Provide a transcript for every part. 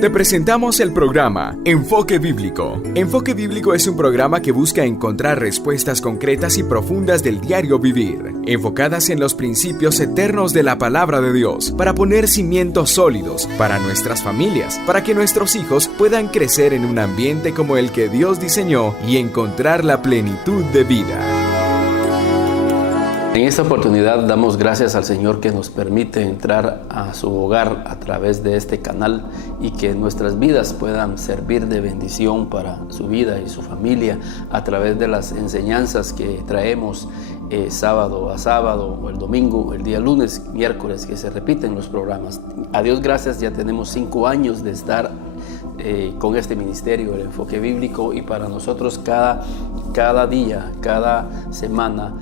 Te presentamos el programa Enfoque Bíblico. Enfoque Bíblico es un programa que busca encontrar respuestas concretas y profundas del diario vivir, enfocadas en los principios eternos de la palabra de Dios, para poner cimientos sólidos para nuestras familias, para que nuestros hijos puedan crecer en un ambiente como el que Dios diseñó y encontrar la plenitud de vida. En esta oportunidad damos gracias al Señor que nos permite entrar a su hogar a través de este canal y que nuestras vidas puedan servir de bendición para su vida y su familia a través de las enseñanzas que traemos sábado a sábado, o el domingo, el día lunes, miércoles, que se repiten los programas. A Dios gracias, ya tenemos 5 años de estar con este ministerio, el Enfoque Bíblico, y para nosotros cada día, cada semana,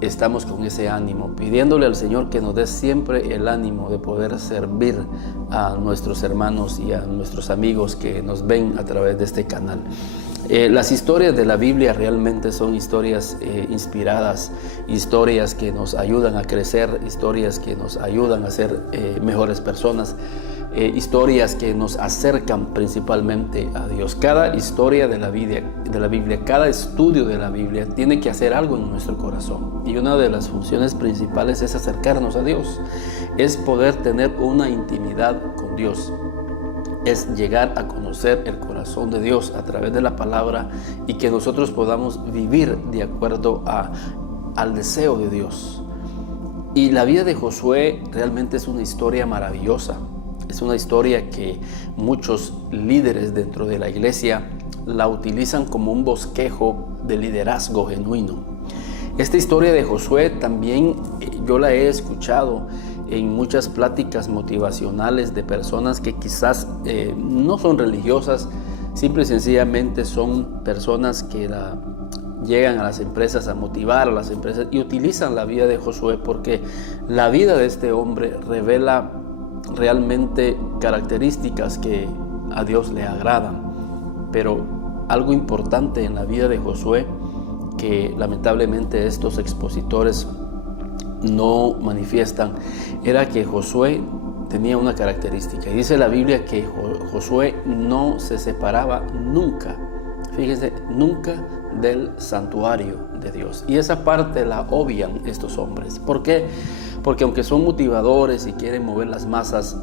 estamos con ese ánimo, pidiéndole al Señor que nos dé siempre el ánimo de poder servir a nuestros hermanos y a nuestros amigos que nos ven a través de este canal. Las historias de la Biblia realmente son historias inspiradas, historias que nos ayudan a crecer, historias que nos ayudan a ser mejores personas, historias que nos acercan principalmente a Dios. Cada historia de la Biblia, cada estudio de la Biblia tiene que hacer algo en nuestro corazón. Y una de las funciones principales es acercarnos a Dios, es poder tener una intimidad con Dios, es llegar a conocer el corazón de Dios a través de la palabra y que nosotros podamos vivir de acuerdo al deseo de Dios. Y la vida de Josué realmente es una historia maravillosa. Es una historia que muchos líderes dentro de la iglesia la utilizan como un bosquejo de liderazgo genuino. Esta historia de Josué también yo la he escuchado en muchas pláticas motivacionales de personas que quizás no son religiosas, simple y sencillamente son personas que llegan a las empresas a motivar a las empresas y utilizan la vida de Josué porque la vida de este hombre revela realmente características que a Dios le agradan. Pero algo importante en la vida de Josué que lamentablemente estos expositores no manifiestan era que Josué tenía una característica, y dice la Biblia que Josué no se separaba nunca, fíjense, nunca del santuario de Dios. Y esa parte la obvian estos hombres. ¿Por qué? Porque aunque son motivadores y quieren mover las masas,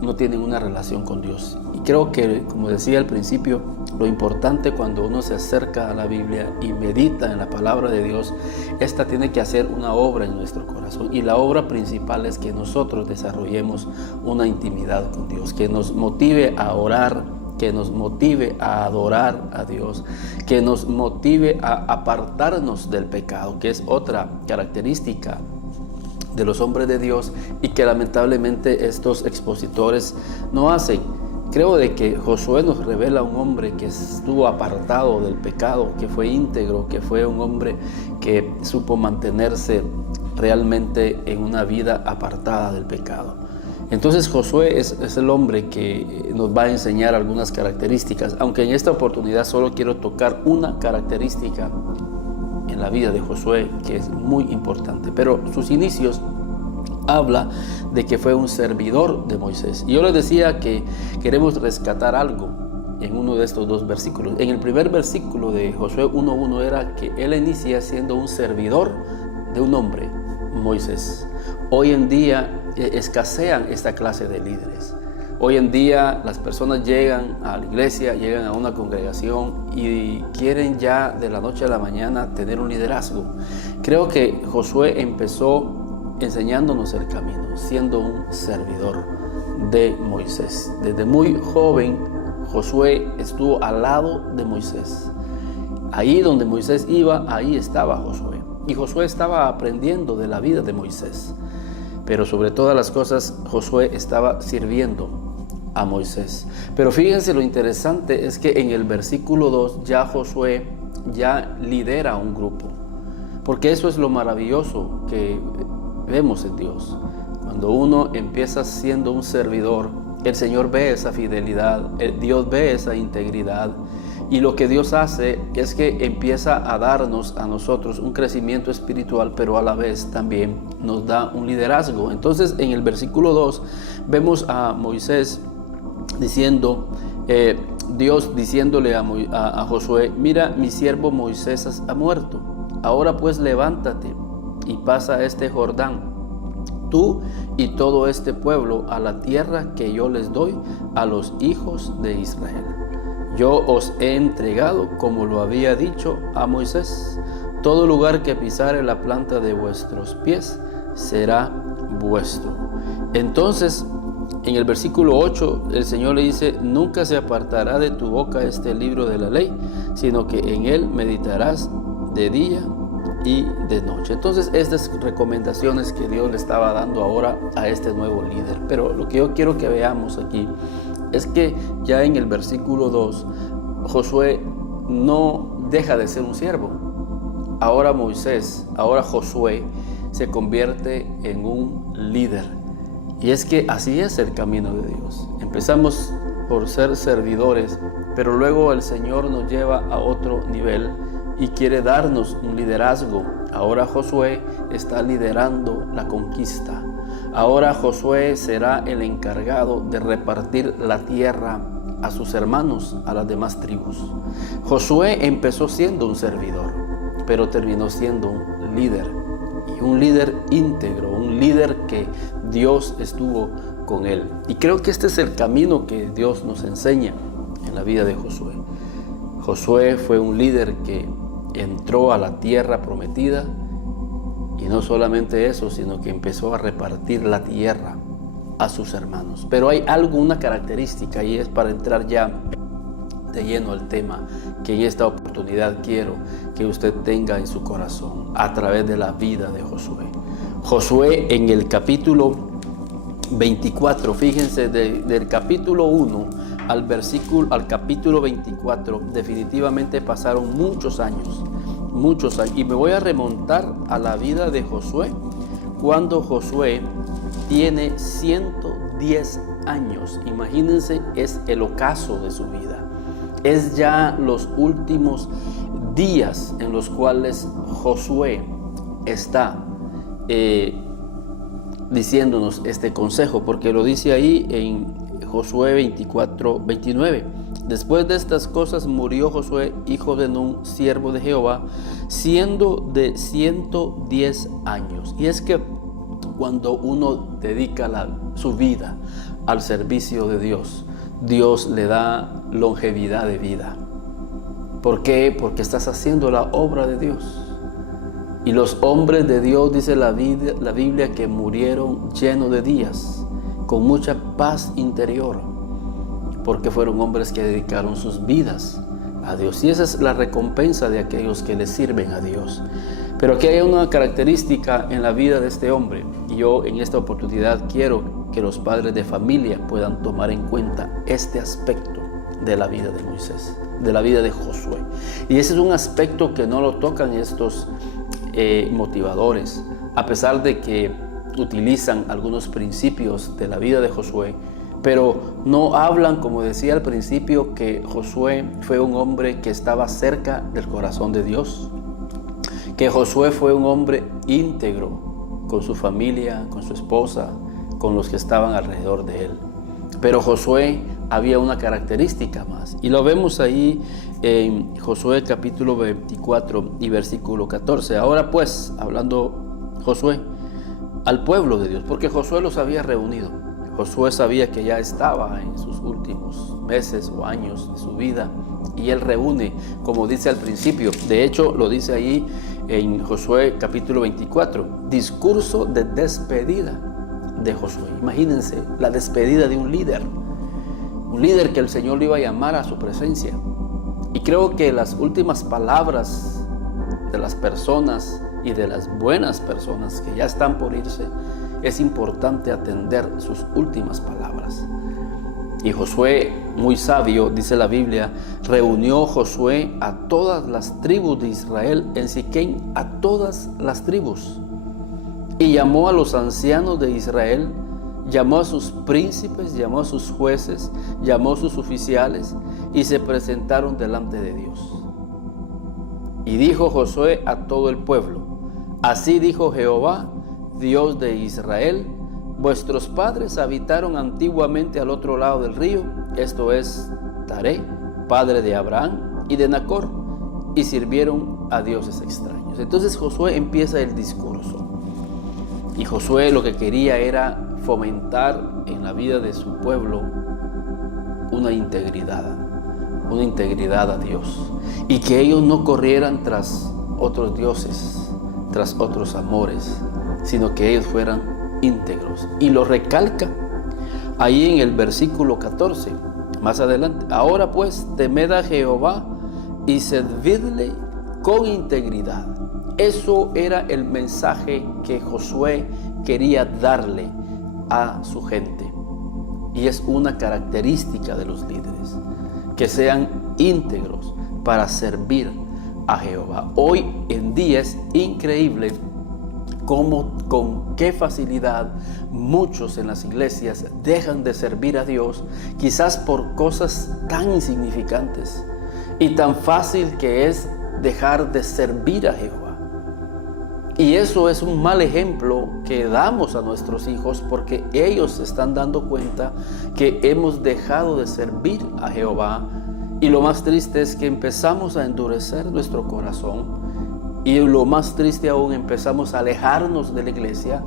no tienen una relación con Dios. Y creo que, como decía al principio, lo importante cuando uno se acerca a la Biblia y medita en la palabra de Dios, esta tiene que hacer una obra en nuestro corazón. Y la obra principal es que nosotros desarrollemos una intimidad con Dios, que nos motive a orar, que nos motive a adorar a Dios, que nos motive a apartarnos del pecado, que es otra característica de los hombres de Dios y que lamentablemente estos expositores no hacen. Creo de que Josué nos revela un hombre que estuvo apartado del pecado, que fue íntegro, que fue un hombre que supo mantenerse realmente en una vida apartada del pecado. Entonces Josué es el hombre que nos va a enseñar algunas características, aunque en esta oportunidad solo quiero tocar una característica en la vida de Josué que es muy importante, pero sus inicios habla de que fue un servidor de Moisés. Y yo les decía que queremos rescatar algo en uno de estos dos versículos. En el primer versículo de Josué 1:1 era que él inicia siendo un servidor de un hombre, Moisés. Hoy en día escasean esta clase de líderes. Hoy en día las personas llegan a la iglesia, llegan a una congregación y quieren ya de la noche a la mañana tener un liderazgo. Creo que Josué empezó enseñándonos el camino, siendo un servidor de Moisés. Desde muy joven, Josué estuvo al lado de Moisés. Ahí donde Moisés iba, ahí estaba Josué. Y Josué estaba aprendiendo de la vida de Moisés. Pero sobre todas las cosas, Josué estaba sirviendo a Moisés. Pero fíjense, lo interesante es que en el versículo 2 ya Josué ya lidera un grupo. Porque eso es lo maravilloso que vemos en Dios. Cuando uno empieza siendo un servidor, el Señor ve esa fidelidad, Dios ve esa integridad, y lo que Dios hace es que empieza a darnos a nosotros un crecimiento espiritual, pero a la vez también nos da un liderazgo. Entonces en el versículo 2 vemos a Moisés diciendo, Dios diciéndole a Josué: mira, mi siervo Moisés ha muerto. Ahora pues levántate y pasa este Jordán, tú y todo este pueblo, a la tierra que yo les doy a los hijos de Israel. Yo os he entregado, como lo había dicho a Moisés. Todo lugar que pisare la planta de vuestros pies será vuestro. Entonces, en el versículo 8, el Señor le dice: nunca se apartará de tu boca este libro de la ley, sino que en él meditarás de día y de noche. Entonces, estas recomendaciones que Dios le estaba dando ahora a este nuevo líder. Pero lo que yo quiero que veamos aquí es que ya en el versículo 2, Josué no deja de ser un siervo. Ahora Josué se convierte en un líder. Y es que así es el camino de Dios. Empezamos por ser servidores, pero luego el Señor nos lleva a otro nivel y quiere darnos un liderazgo. Ahora Josué está liderando la conquista. Ahora Josué será el encargado de repartir la tierra a sus hermanos, a las demás tribus. Josué empezó siendo un servidor, pero terminó siendo un líder. Y un líder íntegro, un líder que Dios estuvo con él. Y creo que este es el camino que Dios nos enseña en la vida de Josué. Josué fue un líder que entró a la tierra prometida, y no solamente eso, sino que empezó a repartir la tierra a sus hermanos. Pero hay una característica, y es para entrar ya de lleno al tema que en esta oportunidad quiero que usted tenga en su corazón a través de la vida de Josué. Josué en el capítulo 24, fíjense, del capítulo 1 al capítulo 24, definitivamente pasaron muchos años, y me voy a remontar a la vida de Josué, cuando Josué tiene 110 años. Imagínense, es el ocaso de su vida. Es ya los últimos días en los cuales Josué está diciéndonos este consejo, porque lo dice ahí en Josué 24, 29. Después de estas cosas murió Josué, hijo de Nun, siervo de Jehová, siendo de 110 años. Y es que cuando uno dedica su vida al servicio de Dios, Dios le da longevidad de vida. ¿Por qué? Porque estás haciendo la obra de Dios. Y los hombres de Dios, dice la Biblia, que murieron llenos de días, con mucha paz interior, porque fueron hombres que dedicaron sus vidas a Dios. Y esa es la recompensa de aquellos que le sirven a Dios. Pero aquí hay una característica en la vida de este hombre, y yo en esta oportunidad quiero que los padres de familia puedan tomar en cuenta este aspecto de la vida de Moisés, de la vida de Josué. Y ese es un aspecto que no lo tocan estos motivadores, a pesar de que utilizan algunos principios de la vida de Josué, pero no hablan, como decía al principio, que Josué fue un hombre que estaba cerca del corazón de Dios, que Josué fue un hombre íntegro con su familia, con su esposa, con los que estaban alrededor de él. Pero Josué había una característica más, y lo vemos ahí en Josué capítulo 24 y versículo 14. Ahora pues, hablando Josué al pueblo de Dios, porque Josué los había reunido. Josué sabía que ya estaba en sus últimos meses o años de su vida, y él reúne, como dice al principio. De hecho, lo dice ahí en Josué capítulo 24, discurso de despedida de Josué. Imagínense la despedida de un líder que el Señor le iba a llamar a su presencia. Y creo que las últimas palabras de las personas y de las buenas personas que ya están por irse, es importante atender sus últimas palabras. Y Josué, muy sabio, dice la Biblia, reunió Josué a todas las tribus de Israel en Siquem, a todas las tribus. Y llamó a los ancianos de Israel, llamó a sus príncipes, llamó a sus jueces, llamó a sus oficiales, y se presentaron delante de Dios. Y dijo Josué a todo el pueblo: así dijo Jehová, Dios de Israel, vuestros padres habitaron antiguamente al otro lado del río, esto es Taré, padre de Abraham y de Nacor, y sirvieron a dioses extraños. Entonces Josué empieza el discurso. Y Josué lo que quería era fomentar en la vida de su pueblo una integridad a Dios. Y que ellos no corrieran tras otros dioses, tras otros amores, sino que ellos fueran íntegros. Y lo recalca ahí en el versículo 14, más adelante. Ahora pues, temed a Jehová y servidle con integridad. Eso era el mensaje que Josué quería darle a su gente. Y es una característica de los líderes, que sean íntegros para servir a Jehová. Hoy en día es increíble con qué facilidad muchos en las iglesias dejan de servir a Dios, quizás por cosas tan insignificantes, y tan fácil que es dejar de servir a Jehová. Y eso es un mal ejemplo que damos a nuestros hijos, porque ellos se están dando cuenta que hemos dejado de servir a Jehová. Y lo más triste es que empezamos a endurecer nuestro corazón. Y lo más triste aún, empezamos a alejarnos de la iglesia,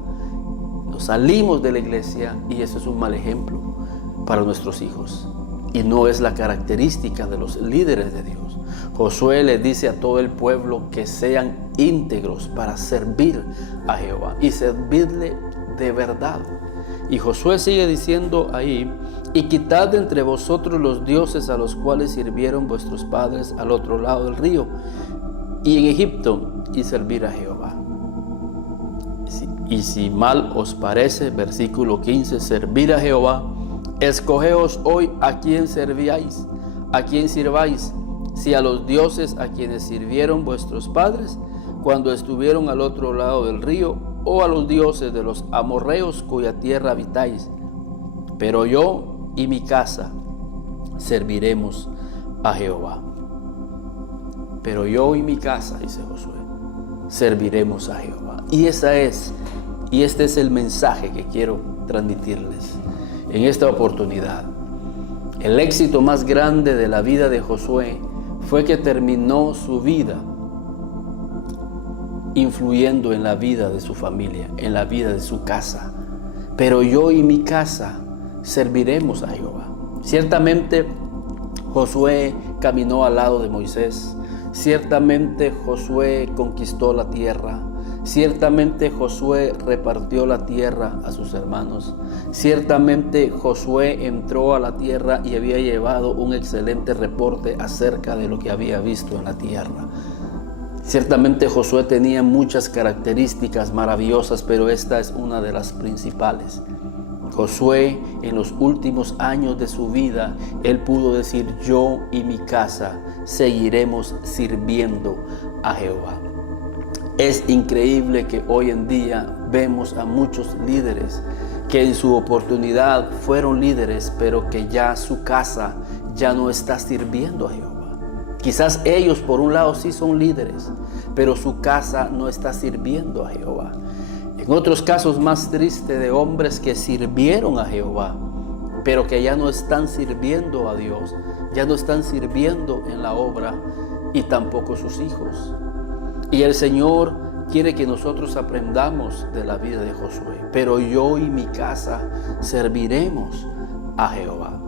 nos salimos de la iglesia, y eso es un mal ejemplo para nuestros hijos. Y no es la característica de los líderes de Dios. Josué le dice a todo el pueblo que sean íntegros para servir a Jehová y servirle de verdad. Y Josué sigue diciendo ahí: y quitad de entre vosotros los dioses a los cuales sirvieron vuestros padres al otro lado del río y en Egipto, y servir a Jehová. Y si mal os parece, versículo 15, servir a Jehová, escogeos hoy a quién servíais, a quién sirváis, si a los dioses a quienes sirvieron vuestros padres cuando estuvieron al otro lado del río, o a los dioses de los amorreos cuya tierra habitáis. Pero yo y mi casa serviremos a Jehová. Pero yo y mi casa, dice Josué, serviremos a Jehová. Y este es el mensaje que quiero transmitirles en esta oportunidad. El éxito más grande de la vida de Josué fue que terminó su vida influyendo en la vida de su familia, en la vida de su casa. Pero yo y mi casa serviremos a Jehová. Ciertamente Josué caminó al lado de Moisés. Ciertamente Josué conquistó la tierra. Ciertamente Josué repartió la tierra a sus hermanos. Ciertamente Josué entró a la tierra y había llevado un excelente reporte acerca de lo que había visto en la tierra. Ciertamente Josué tenía muchas características maravillosas, pero esta es una de las principales. Josué, en los últimos años de su vida, él pudo decir: yo y mi casa seguiremos sirviendo a Jehová. Es increíble que hoy en día vemos a muchos líderes que en su oportunidad fueron líderes, pero que ya su casa ya no está sirviendo a Jehová. Quizás ellos por un lado sí son líderes, pero su casa no está sirviendo a Jehová. En otros casos más tristes, de hombres que sirvieron a Jehová, pero que ya no están sirviendo a Dios, ya no están sirviendo en la obra, y tampoco sus hijos. Y el Señor quiere que nosotros aprendamos de la vida de Josué. Pero yo y mi casa serviremos a Jehová.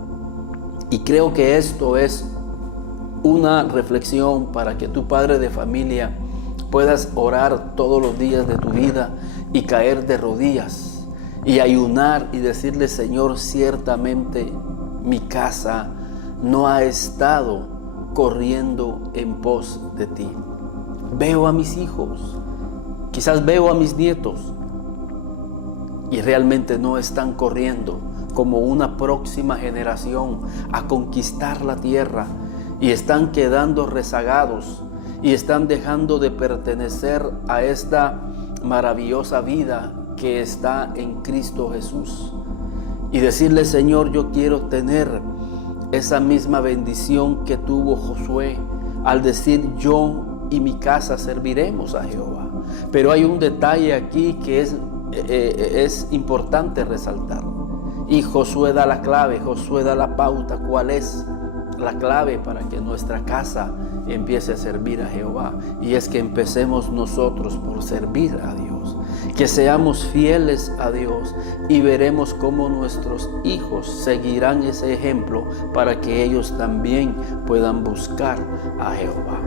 Y creo que esto es una reflexión para que tu padre de familia puedas orar todos los días de tu vida y caer de rodillas y ayunar y decirle: Señor, ciertamente mi casa no ha estado corriendo en pos de ti. Veo a mis hijos, quizás veo a mis nietos, y realmente no están corriendo como una próxima generación a conquistar la tierra, y están quedando rezagados y están dejando de pertenecer a esta maravillosa vida que está en Cristo Jesús. Y decirle: Señor, yo quiero tener esa misma bendición que tuvo Josué al decir: yo y mi casa serviremos a Jehová. Pero hay un detalle aquí que es es importante resaltar. Y Josué da la clave, Josué da la pauta. ¿Cuál es la clave para que nuestra casa empiece a servir a Jehová? Y es que empecemos nosotros por servir a Dios, que seamos fieles a Dios, y veremos cómo nuestros hijos seguirán ese ejemplo para que ellos también puedan buscar a Jehová.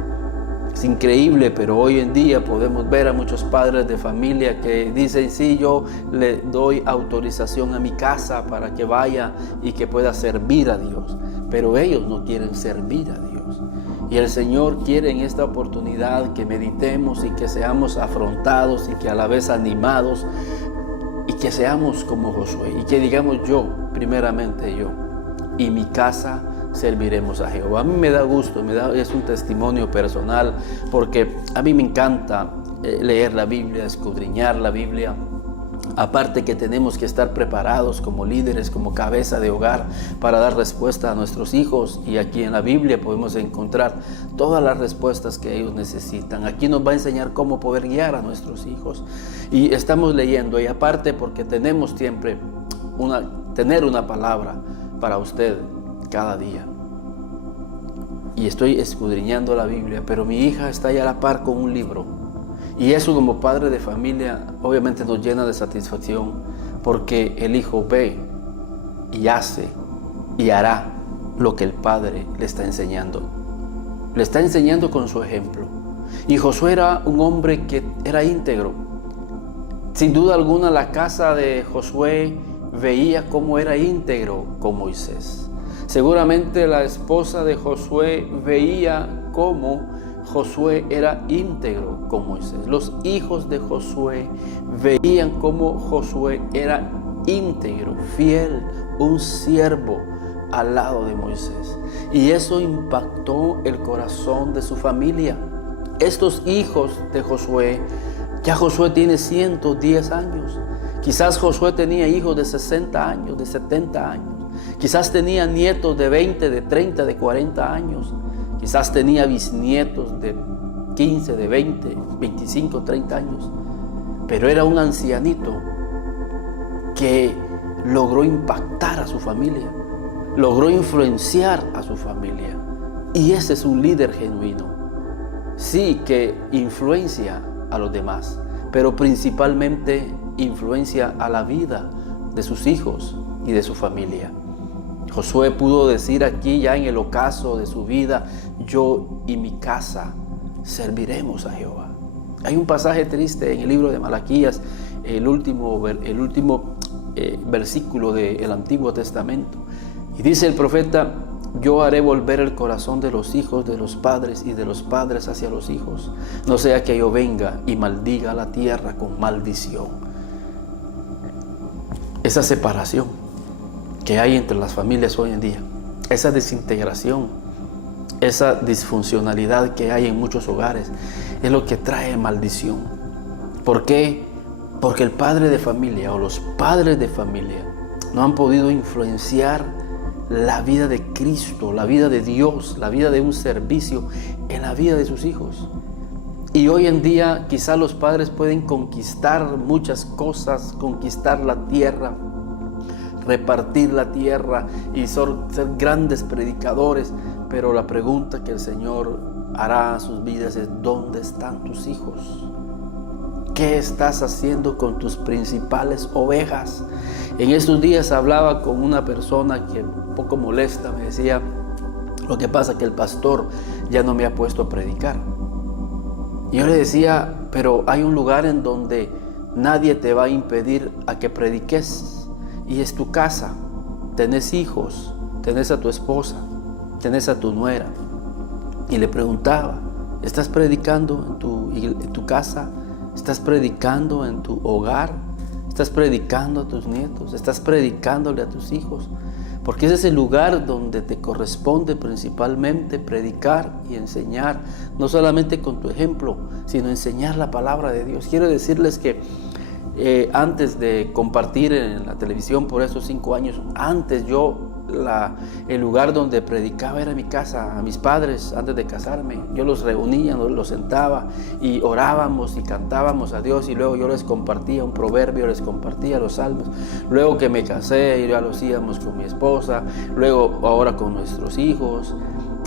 Es increíble, pero hoy en día podemos ver a muchos padres de familia que dicen: sí, yo le doy autorización a mi casa para que vaya y que pueda servir a Dios, pero ellos no quieren servir a Dios. Y el Señor quiere en esta oportunidad que meditemos y que seamos afrontados y que a la vez animados, y que seamos como Josué y que digamos: yo, primeramente yo y mi casa serviremos a Jehová. A mí me da gusto, es un testimonio personal, porque a mí me encanta leer la Biblia, escudriñar la Biblia. Aparte que tenemos que estar preparados como líderes, como cabeza de hogar, para dar respuesta a nuestros hijos, y aquí en la Biblia podemos encontrar todas las respuestas que ellos necesitan. Aquí nos va a enseñar cómo poder guiar a nuestros hijos, y estamos leyendo, y aparte porque tenemos siempre tener una palabra para usted cada día. Y estoy escudriñando la Biblia, pero mi hija está ahí a la par con un libro. Y eso, como padre de familia, obviamente nos llena de satisfacción, porque el hijo ve y hace y hará lo que el padre le está enseñando. Le está enseñando con su ejemplo. Y Josué era un hombre que era íntegro. Sin duda alguna, la casa de Josué veía cómo era íntegro con Moisés. Seguramente la esposa de Josué veía cómo Josué era íntegro con Moisés. Los hijos de Josué veían cómo Josué era íntegro, fiel, un siervo al lado de Moisés. Y eso impactó el corazón de su familia. Estos hijos de Josué, ya Josué tiene 110 años. Quizás Josué tenía hijos de 60 años, de 70 años. Quizás tenía nietos de 20, de 30, de 40 años. Quizás tenía bisnietos de 15, de 20, 25, 30 años. Pero era un ancianito que logró impactar a su familia, logró influenciar a su familia. Y ese es un líder genuino. Sí, que influencia a los demás, pero principalmente influencia a la vida de sus hijos y de su familia. Josué pudo decir aquí, ya en el ocaso de su vida: yo y mi casa serviremos a Jehová. Hay un pasaje triste en el libro de Malaquías, el último versículo del Antiguo Testamento, y dice el profeta: yo haré volver el corazón de los hijos de los padres y de los padres hacia los hijos, no sea que yo venga y maldiga la tierra con maldición. Esa separación que hay entre las familias hoy en día, esa desintegración, esa disfuncionalidad que hay en muchos hogares, es lo que trae maldición. ¿Por qué? Porque el padre de familia o los padres de familia no han podido influenciar la vida de Cristo, la vida de Dios, la vida de un servicio en la vida de sus hijos. Y hoy en día quizá los padres pueden conquistar muchas cosas, conquistar la tierra, repartir la tierra y ser grandes predicadores, pero la pregunta que el Señor hará a sus vidas es: ¿dónde están tus hijos? ¿Qué estás haciendo con tus principales ovejas? En estos días hablaba con una persona que un poco molesta, me decía: lo que pasa es que el pastor ya no me ha puesto a predicar. Y yo le decía: pero hay un lugar en donde nadie te va a impedir a que prediques, y es tu casa. Tenés hijos, tenés a tu esposa, tenés a tu nuera. Y le preguntaba: ¿estás predicando en tu casa? ¿Estás predicando en tu hogar? ¿Estás predicando a tus nietos? ¿Estás predicándole a tus hijos? Porque ese es el lugar donde te corresponde principalmente predicar y enseñar, no solamente con tu ejemplo, sino enseñar la palabra de Dios. Quiero decirles que antes de compartir en la televisión por estos 5 años, antes yo el lugar donde predicaba era mi casa. A mis padres, antes de casarme, yo los reunía, los sentaba y orábamos y cantábamos a Dios, y luego yo les compartía un proverbio, les compartía los salmos. Luego que me casé, ya lo hacíamos con mi esposa, luego ahora con nuestros hijos,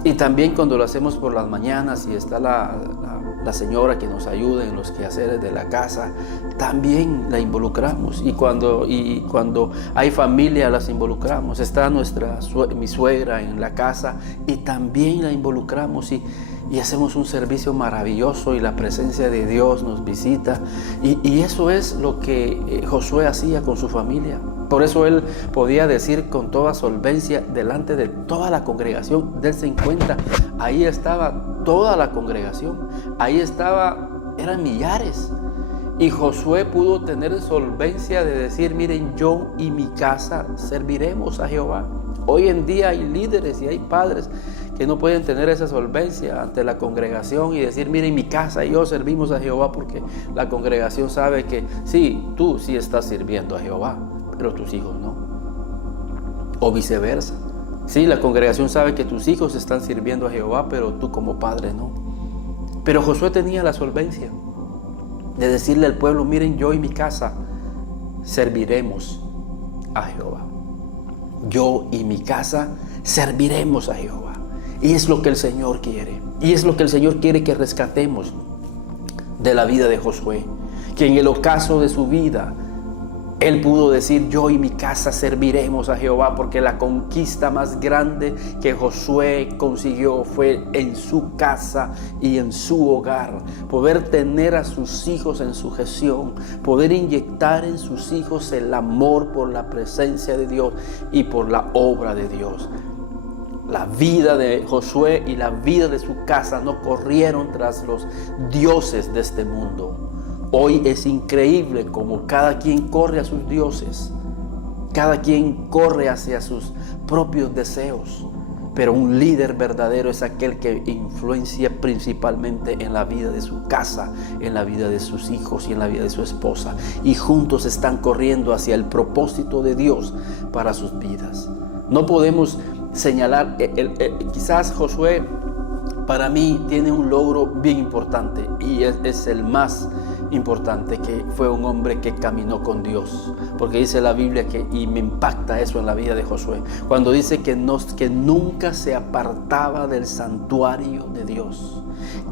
y también cuando lo hacemos por las mañanas y está la señora que nos ayuda en los quehaceres de la casa, también la involucramos. Y cuando hay familia, las involucramos. Está mi suegra en la casa y también la involucramos, y hacemos un servicio maravilloso, y la presencia de Dios nos visita. Y eso es lo que Josué hacía con su familia. Por eso él podía decir con toda solvencia delante de toda la congregación: dense cuenta, ahí estaba toda la congregación, eran millares. Y Josué pudo tener solvencia de decir: miren, yo y mi casa serviremos a Jehová. Hoy en día hay líderes y hay padres que no pueden tener esa solvencia ante la congregación y decir: miren, mi casa y yo servimos a Jehová, porque la congregación sabe que sí, tú sí estás sirviendo a Jehová, pero tus hijos no. O viceversa. Sí, la congregación sabe que tus hijos están sirviendo a Jehová, pero tú como padre no. Pero Josué tenía la solvencia de decirle al pueblo: miren, yo y mi casa serviremos a Jehová. Yo y mi casa serviremos a Jehová. Y es lo que el Señor quiere. Y es lo que el Señor quiere que rescatemos de la vida de Josué. Que en el ocaso de su vida, él pudo decir: yo y mi casa serviremos a Jehová, porque la conquista más grande que Josué consiguió fue en su casa y en su hogar. Poder tener a sus hijos en sujeción, poder inyectar en sus hijos el amor por la presencia de Dios y por la obra de Dios. La vida de Josué y la vida de su casa no corrieron tras los dioses de este mundo. Hoy es increíble cómo cada quien corre a sus dioses, cada quien corre hacia sus propios deseos, pero un líder verdadero es aquel que influencia principalmente en la vida de su casa, en la vida de sus hijos y en la vida de su esposa, y juntos están corriendo hacia el propósito de Dios para sus vidas. No podemos señalar, quizás Josué para mí tiene un logro bien importante, y es el más importante, que fue un hombre que caminó con Dios, porque dice la Biblia y me impacta eso en la vida de Josué, cuando dice que nunca se apartaba del santuario de Dios.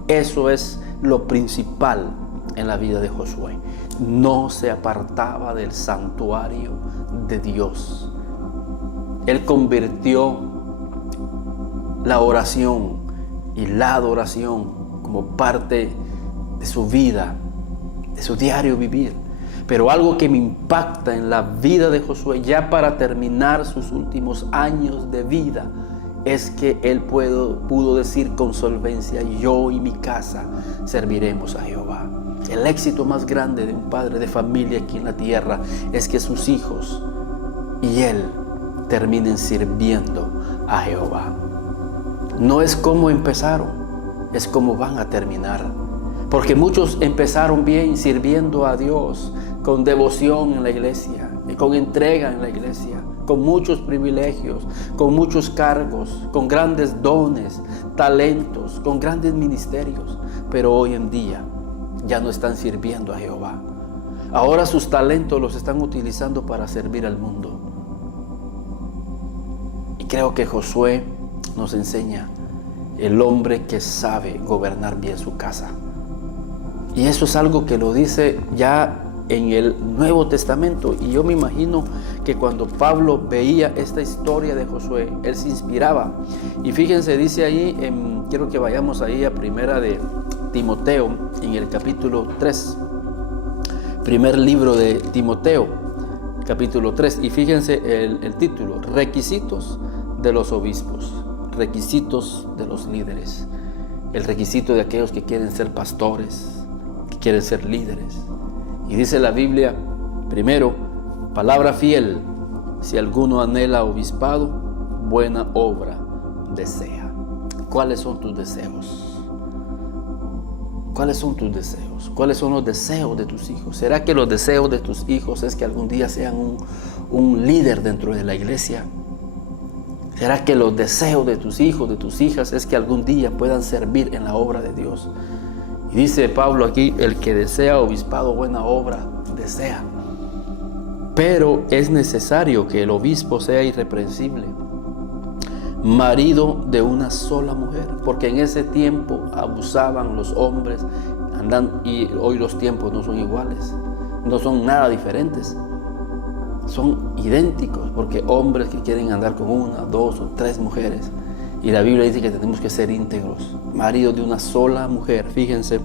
Eso es lo principal en la vida de Josué. No se apartaba del santuario de Dios. Él convirtió la oración y la adoración como parte de su vida, de su diario vivir. Pero algo que me impacta en la vida de Josué, ya para terminar sus últimos años de vida, es que él pudo decir con solvencia: yo y mi casa serviremos a Jehová. El éxito más grande de un padre de familia aquí en la tierra es que sus hijos y él terminen sirviendo a Jehová. No es cómo empezaron, es cómo van a terminar. Porque muchos empezaron bien sirviendo a Dios, con devoción en la iglesia, y con entrega en la iglesia, con muchos privilegios, con muchos cargos, con grandes dones, talentos, con grandes ministerios. Pero hoy en día ya no están sirviendo a Jehová. Ahora sus talentos los están utilizando para servir al mundo. Y creo que Josué nos enseña el hombre que sabe gobernar bien su casa. Y eso es algo que lo dice ya en el Nuevo Testamento. Y yo me imagino que cuando Pablo veía esta historia de Josué, él se inspiraba. Y fíjense, dice ahí, quiero que vayamos ahí a primera de Timoteo, en el capítulo 3. Primer libro de Timoteo, capítulo 3. Y fíjense el título: requisitos de los obispos, requisitos de los líderes. El requisito de aquellos que quieren ser pastores, quieren ser líderes. Y dice la Biblia, primero, palabra fiel: si alguno anhela obispado, buena obra desea. ¿Cuáles son tus deseos? ¿Cuáles son tus deseos? ¿Cuáles son los deseos de tus hijos? ¿Será que los deseos de tus hijos es que algún día sean un líder dentro de la iglesia? ¿Será que los deseos de tus hijos, de tus hijas, es que algún día puedan servir en la obra de Dios? Y dice Pablo aquí, el que desea obispado, buena obra desea. Pero es necesario que el obispo sea irreprensible, marido de una sola mujer, porque en ese tiempo abusaban los hombres, y hoy los tiempos no son iguales, no son nada diferentes, son idénticos, porque hombres que quieren andar con una, dos o tres mujeres, y la Biblia dice que tenemos que ser íntegros, maridos de una sola mujer. Fíjense,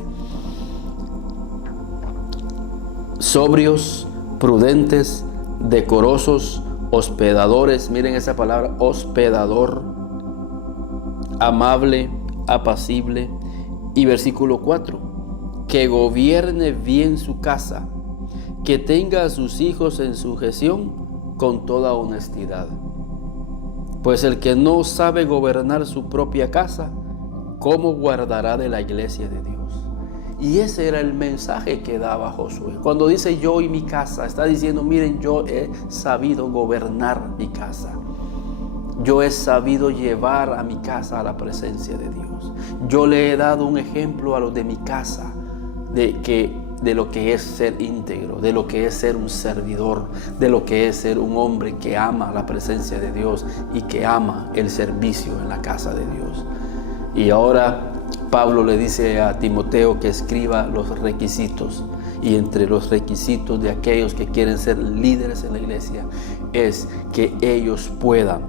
sobrios, prudentes, decorosos, hospedadores, miren esa palabra, hospedador, amable, apacible. Y versículo 4, que gobierne bien su casa, que tenga a sus hijos en sujeción con toda honestidad. Pues el que no sabe gobernar su propia casa, ¿cómo guardará de la iglesia de Dios? Y ese era el mensaje que daba Josué. Cuando dice yo y mi casa, está diciendo, miren, yo he sabido gobernar mi casa. Yo he sabido llevar a mi casa a la presencia de Dios. Yo le he dado un ejemplo a los de mi casa de lo que es ser íntegro, de lo que es ser un servidor, de lo que es ser un hombre que ama la presencia de Dios y que ama el servicio en la casa de Dios. Y ahora Pablo le dice a Timoteo que escriba los requisitos, y entre los requisitos de aquellos que quieren ser líderes en la iglesia es que ellos puedan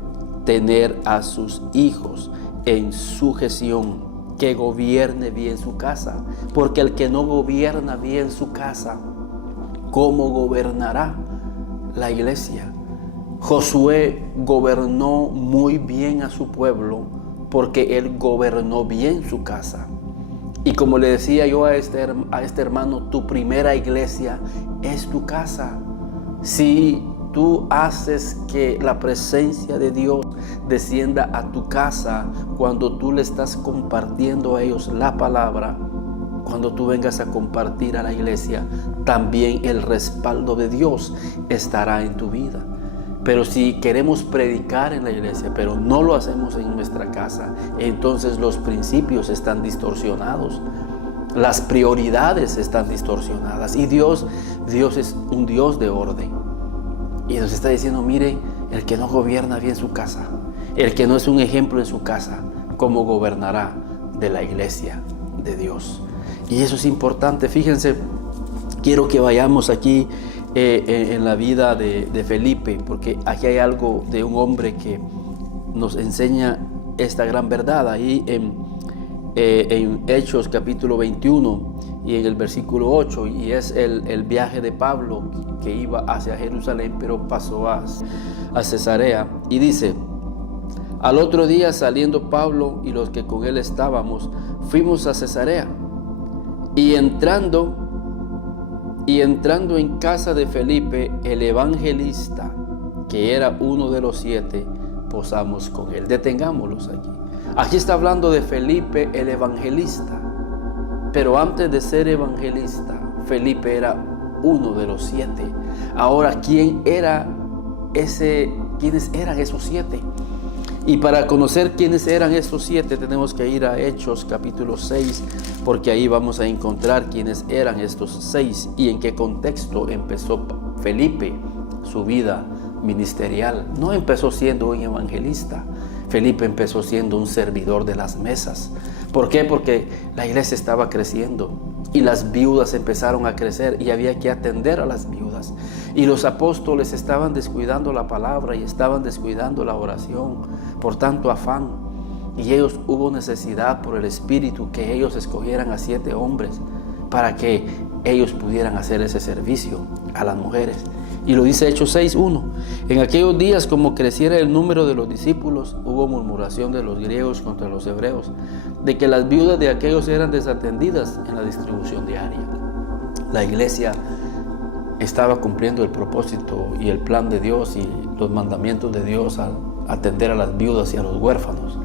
tener a sus hijos en sujeción, que gobierne bien su casa, porque el que no gobierna bien su casa, ¿cómo gobernará la iglesia? Josué gobernó muy bien a su pueblo porque él gobernó bien su casa. Y como le decía yo a este hermano, tu primera iglesia es tu casa. Si tú haces que la presencia de Dios descienda a tu casa cuando tú le estás compartiendo a ellos la palabra, cuando tú vengas a compartir a la iglesia, también el respaldo de Dios estará en tu vida. Pero si queremos predicar en la iglesia, pero no lo hacemos en nuestra casa, entonces los principios están distorsionados, las prioridades están distorsionadas, y Dios es un Dios de orden. Y nos está diciendo, mire, el que no gobierna bien su casa, el que no es un ejemplo en su casa, ¿cómo gobernará de la iglesia de Dios? Y eso es importante. Fíjense, quiero que vayamos aquí en la vida de Felipe, porque aquí hay algo de un hombre que nos enseña esta gran verdad. Ahí en Hechos capítulo 21 y en el versículo 8, y es el viaje de Pablo que iba hacia Jerusalén, pero pasó a Cesarea, y dice: al otro día, saliendo Pablo y los que con él estábamos, fuimos a Cesarea, y entrando en casa de Felipe, el evangelista, que era uno de los 7, posamos con él. Detengámoslos aquí. Aquí está hablando de Felipe el evangelista, pero antes de ser evangelista, Felipe era uno de los 7. Ahora, ¿quiénes eran esos 7? Y para conocer quiénes eran esos 7 tenemos que ir a Hechos capítulo 6, porque ahí vamos a encontrar quiénes eran estos 6 y en qué contexto empezó Felipe su vida ministerial. No empezó siendo un evangelista, Felipe empezó siendo un servidor de las mesas. ¿Por qué? Porque la iglesia estaba creciendo y las viudas empezaron a crecer y había que atender a las viudas. Y los apóstoles estaban descuidando la palabra y estaban descuidando la oración por tanto afán. Y hubo necesidad por el Espíritu que ellos escogieran a 7 hombres para que ellos pudieran hacer ese servicio a las mujeres. Y lo dice Hechos 6:1. En aquellos días, como creciera el número de los discípulos, hubo murmuración de los griegos contra los hebreos, de que las viudas de aquellos eran desatendidas en la distribución diaria. La iglesia estaba cumpliendo el propósito y el plan de Dios y los mandamientos de Dios al atender a las viudas y a los huérfanos.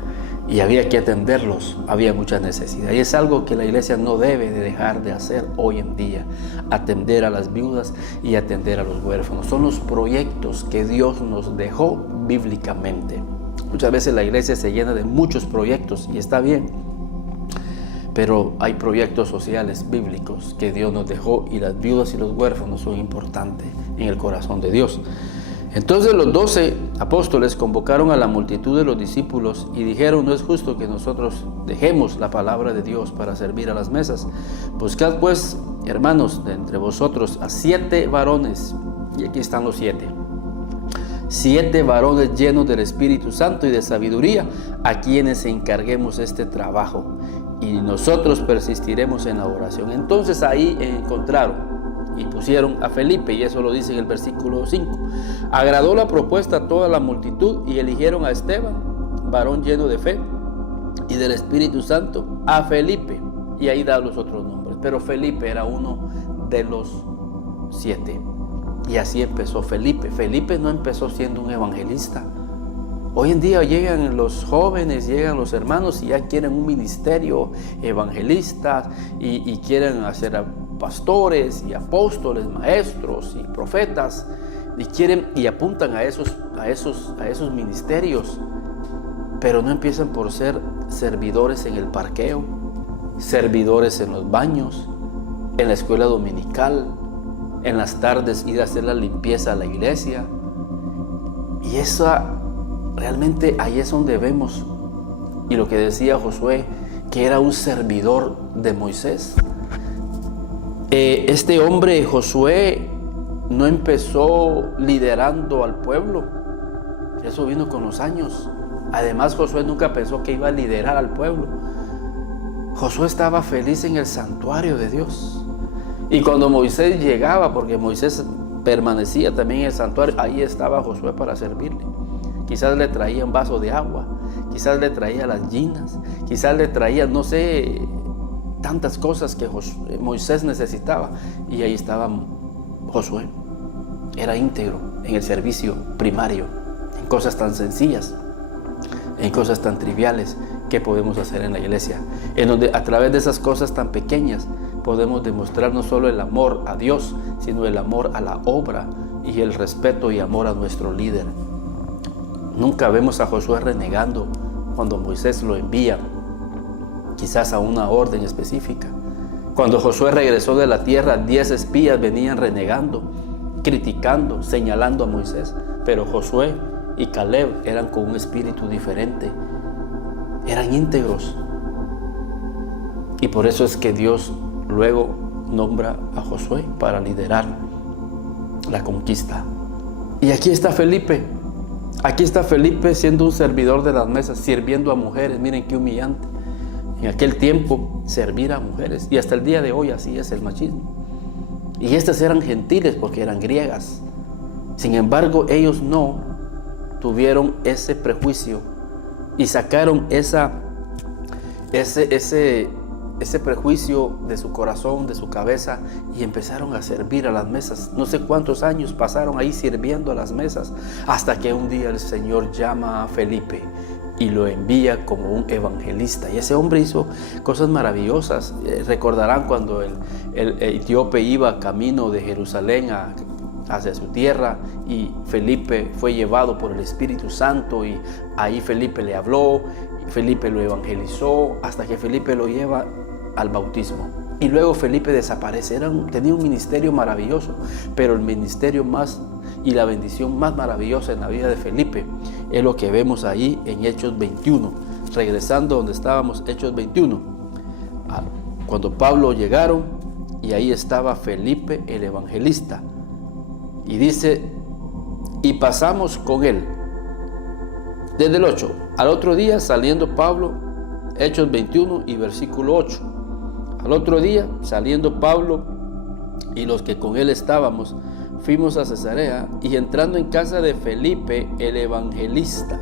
Y había que atenderlos, había mucha necesidad. Y es algo que la iglesia no debe de dejar de hacer hoy en día, atender a las viudas y atender a los huérfanos. Son los proyectos que Dios nos dejó bíblicamente. Muchas veces la iglesia se llena de muchos proyectos y está bien, pero hay proyectos sociales bíblicos que Dios nos dejó y las viudas y los huérfanos son importantes en el corazón de Dios. Entonces los 12 apóstoles convocaron a la multitud de los discípulos y dijeron: no es justo que nosotros dejemos la palabra de Dios para servir a las mesas. Buscad pues, hermanos, de entre vosotros a 7 varones, y aquí están los 7. 7 varones llenos del Espíritu Santo y de sabiduría, a quienes encarguemos este trabajo, y nosotros persistiremos en la oración. Entonces ahí encontraron y pusieron a Felipe, y eso lo dice en el versículo 5. Agradó la propuesta a toda la multitud y eligieron a Esteban, varón lleno de fe y del Espíritu Santo, a Felipe, y ahí da los otros nombres, pero Felipe era uno de los 7. Y así empezó Felipe. Felipe no empezó siendo un evangelista. Hoy en día llegan los jóvenes, llegan los hermanos y ya quieren un ministerio evangelista y quieren hacer pastores y apóstoles, maestros y profetas, y apuntan a esos ministerios, pero no empiezan por ser servidores en el parqueo, servidores en los baños, en la escuela dominical, en las tardes ir a hacer la limpieza a la iglesia. Y realmente ahí es donde vemos, y lo que decía Josué, que era un servidor de Moisés. Este hombre Josué no empezó liderando al pueblo, eso vino con los años. Además, Josué nunca pensó que iba a liderar al pueblo. Josué estaba feliz en el santuario de Dios. Y cuando Moisés llegaba, porque Moisés permanecía también en el santuario, ahí estaba Josué para servirle. Quizás le traía un vaso de agua, quizás le traía las ginas, quizás le traía, no sé, tantas cosas que Moisés necesitaba. Y ahí estaba Josué. Era íntegro en el servicio primario, en cosas tan sencillas, en cosas tan triviales que podemos hacer en la iglesia, en donde a través de esas cosas tan pequeñas podemos demostrar no solo el amor a Dios, sino el amor a la obra y el respeto y amor a nuestro líder. Nunca vemos a Josué renegando cuando Moisés lo envía, quizás a una orden específica. Cuando Josué regresó de la tierra, 10 espías venían renegando, criticando, señalando a Moisés, pero Josué y Caleb eran con un espíritu diferente, eran íntegros. Y por eso es que Dios luego nombra a Josué para liderar la conquista. Y aquí está Felipe siendo un servidor de las mesas, sirviendo a mujeres. Miren qué humillante. En aquel tiempo servir a mujeres, y hasta el día de hoy así es el machismo. Y estas eran gentiles porque eran griegas. Sin embargo, ellos no tuvieron ese prejuicio y sacaron ese prejuicio de su corazón, de su cabeza, y empezaron a servir a las mesas. No sé cuántos años pasaron ahí sirviendo a las mesas, hasta que un día el Señor llama a Felipe y lo envía como un evangelista. Y ese hombre hizo cosas maravillosas. Recordarán cuando el etíope iba camino de Jerusalén hacia su tierra, y Felipe fue llevado por el Espíritu Santo, y ahí Felipe le habló, Felipe lo evangelizó, hasta que Felipe lo lleva al bautismo. Y luego Felipe desaparece. Tenía un ministerio maravilloso, pero el ministerio más y la bendición más maravillosa en la vida de Felipe es lo que vemos ahí en Hechos 21. Regresando donde estábamos, Hechos 21. Cuando Pablo llegaron, y ahí estaba Felipe el evangelista. Y dice: y pasamos con él. Desde el 8. Al otro día, saliendo Pablo, Hechos 21 y versículo 8. Al otro día, saliendo Pablo y los que con él estábamos, fuimos a Cesarea, y entrando en casa de Felipe el evangelista,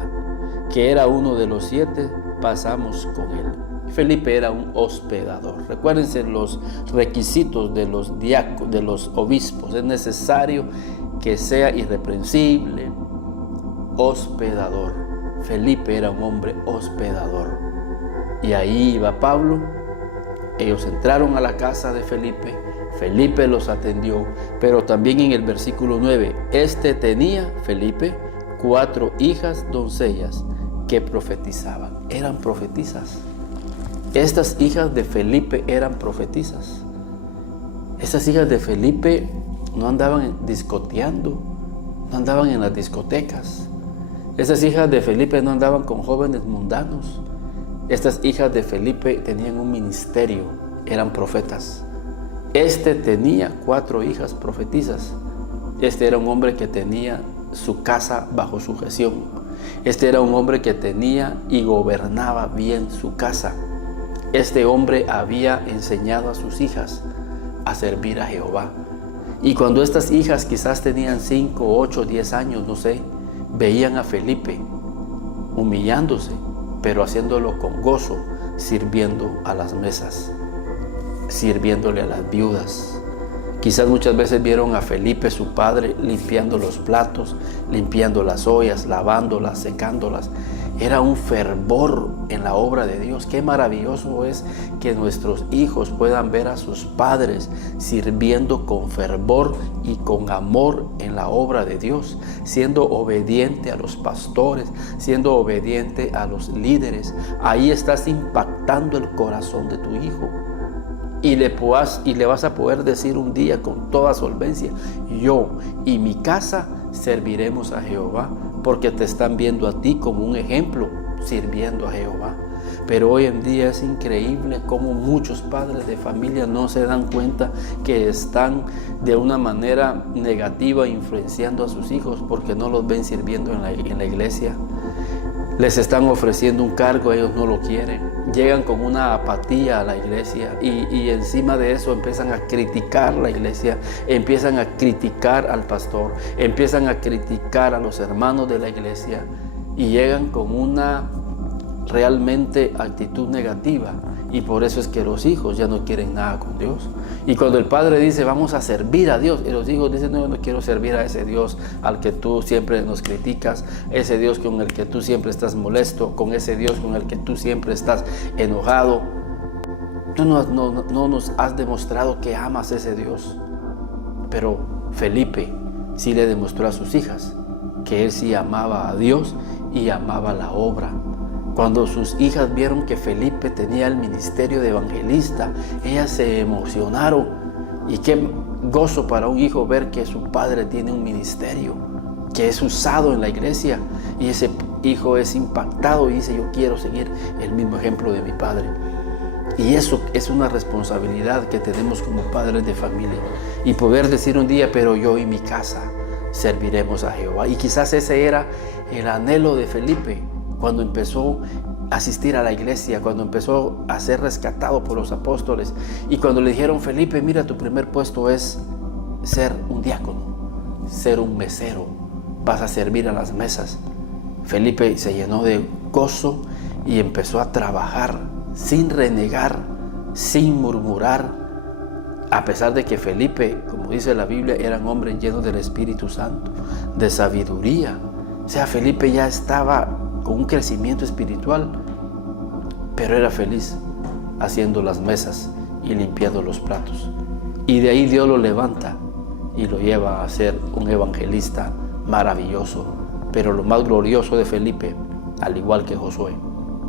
que era uno de los 7, pasamos con él. Felipe era un hospedador. Recuérdense los requisitos de los diáconos, de los obispos. Es necesario que sea irreprensible, hospedador. Felipe era un hombre hospedador. Y ahí iba Pablo. Ellos entraron a la casa de Felipe. Felipe los atendió, pero también en el versículo 9, tenía, Felipe, 4 hijas doncellas que profetizaban. Eran profetisas. Estas hijas de Felipe eran profetisas. Estas hijas de Felipe no andaban discoteando, no andaban en las discotecas. Estas hijas de Felipe no andaban con jóvenes mundanos. Estas hijas de Felipe tenían un ministerio, eran profetas. Este tenía 4 hijas profetisas. Este era un hombre que tenía su casa bajo sujeción. Este era un hombre que tenía y gobernaba bien su casa. Este hombre había enseñado a sus hijas a servir a Jehová. Y cuando estas hijas quizás tenían 5, 8, 10 años, no sé, veían a Felipe humillándose, pero haciéndolo con gozo, sirviendo a las mesas, sirviéndole a las viudas. Quizás muchas veces vieron a Felipe, su padre, limpiando los platos, limpiando las ollas, lavándolas, secándolas. Era un fervor en la obra de Dios. Qué maravilloso es que nuestros hijos puedan ver a sus padres sirviendo con fervor y con amor en la obra de Dios, siendo obediente a los pastores, siendo obediente a los líderes. Ahí estás impactando el corazón de tu hijo. Y le vas a poder decir un día con toda solvencia: yo y mi casa serviremos a Jehová, porque te están viendo a ti como un ejemplo sirviendo a Jehová. Pero hoy en día es increíble cómo muchos padres de familia no se dan cuenta que están de una manera negativa influenciando a sus hijos, porque no los ven sirviendo en la iglesia. Les están ofreciendo un cargo, ellos no lo quieren. Llegan con una apatía a la iglesia y encima de eso empiezan a criticar la iglesia, empiezan a criticar al pastor, empiezan a criticar a los hermanos de la iglesia y llegan con una realmente actitud negativa. Y por eso es que los hijos ya no quieren nada con Dios. Y cuando el padre dice vamos a servir a Dios, y los hijos dicen no, yo no quiero servir a ese Dios al que tú siempre nos criticas, ese Dios con el que tú siempre estás molesto, con ese Dios con el que tú siempre estás enojado. Tú no nos has demostrado que amas a ese Dios. Pero Felipe sí le demostró a sus hijas que él sí amaba a Dios y amaba la obra. Cuando sus hijas vieron que Felipe tenía el ministerio de evangelista, ellas se emocionaron. Y qué gozo para un hijo ver que su padre tiene un ministerio, que es usado en la iglesia. Y ese hijo es impactado y dice: yo quiero seguir el mismo ejemplo de mi padre. Y eso es una responsabilidad que tenemos como padres de familia. Y poder decir un día: pero yo y mi casa serviremos a Jehová. Y quizás ese era el anhelo de Felipe cuando empezó a asistir a la iglesia, cuando empezó a ser rescatado por los apóstoles, y cuando le dijeron: Felipe, mira, tu primer puesto es ser un diácono, ser un mesero, vas a servir a las mesas. Felipe se llenó de gozo y empezó a trabajar sin renegar, sin murmurar, a pesar de que Felipe, como dice la Biblia, era un hombre lleno del Espíritu Santo, de sabiduría. O sea, Felipe ya estaba con un crecimiento espiritual, pero era feliz haciendo las mesas y limpiando los platos. Y de ahí Dios lo levanta y lo lleva a ser un evangelista maravilloso. Pero lo más glorioso de Felipe, al igual que Josué,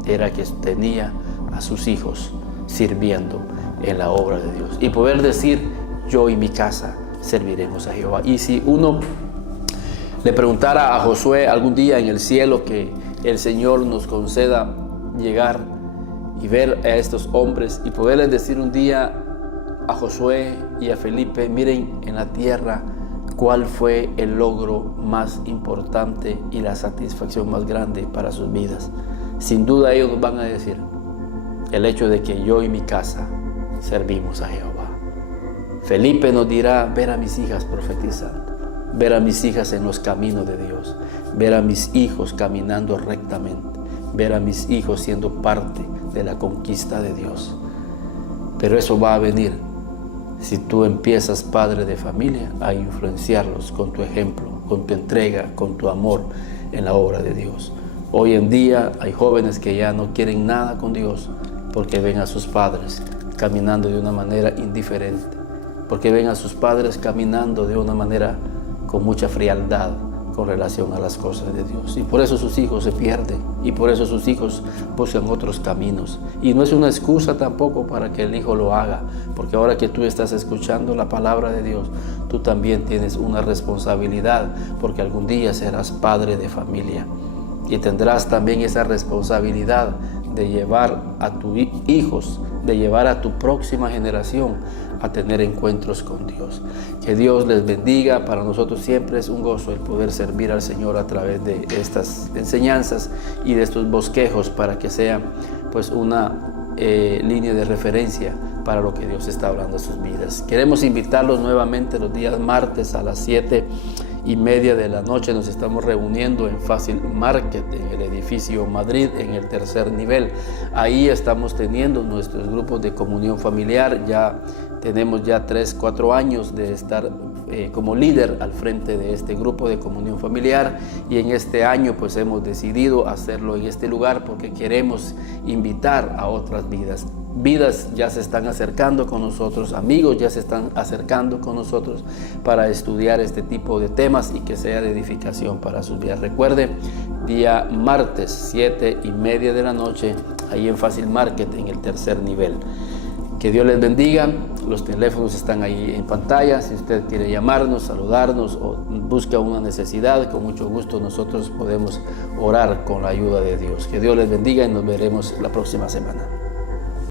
era que tenía a sus hijos sirviendo en la obra de Dios. Y poder decir: yo y mi casa serviremos a Jehová. Y si uno le preguntara a Josué algún día en el cielo, que el Señor nos conceda llegar y ver a estos hombres y poderles decir un día a Josué y a Felipe: miren en la tierra cuál fue el logro más importante y la satisfacción más grande para sus vidas. Sin duda ellos nos van a decir el hecho de que yo y mi casa servimos a Jehová. Felipe nos dirá: ver a mis hijas profetizando, ver a mis hijas en los caminos de Dios, ver a mis hijos caminando rectamente, ver a mis hijos siendo parte de la conquista de Dios. Pero eso va a venir si tú empiezas, padre de familia, a influenciarlos con tu ejemplo, con tu entrega, con tu amor en la obra de Dios. Hoy en día hay jóvenes que ya no quieren nada con Dios porque ven a sus padres caminando de una manera indiferente, porque ven a sus padres caminando de una manera con mucha frialdad, con relación a las cosas de Dios. Y por eso sus hijos se pierden, y por eso sus hijos buscan otros caminos. Y no es una excusa tampoco para que el hijo lo haga, porque ahora que tú estás escuchando la palabra de Dios, tú también tienes una responsabilidad, porque algún día serás padre de familia y tendrás también esa responsabilidad de llevar a tus hijos, de llevar a tu próxima generación a tener encuentros con Dios. Que Dios les bendiga. Para nosotros siempre es un gozo el poder servir al Señor a través de estas enseñanzas y de estos bosquejos, para que sea pues una línea de referencia para lo que Dios está hablando a sus vidas. Queremos invitarlos nuevamente los días martes a las 7:30 de la noche. Nos estamos reuniendo en Fácil Market, en el edificio Madrid, en el 3er nivel. Ahí estamos teniendo nuestros grupos de comunión familiar. Ya tenemos 3-4 años de estar como líder al frente de este grupo de comunión familiar, y en este año pues hemos decidido hacerlo en este lugar porque queremos invitar a otras vidas. Vidas ya se están acercando con nosotros, amigos ya se están acercando con nosotros para estudiar este tipo de temas y que sea de edificación para sus vidas. Recuerde, día martes 7:30 de la noche, ahí en Fácil Market, en el 3er nivel. Que Dios les bendiga. Los teléfonos están ahí en pantalla. Si usted quiere llamarnos, saludarnos o busca una necesidad, con mucho gusto nosotros podemos orar con la ayuda de Dios. Que Dios les bendiga y nos veremos la próxima semana.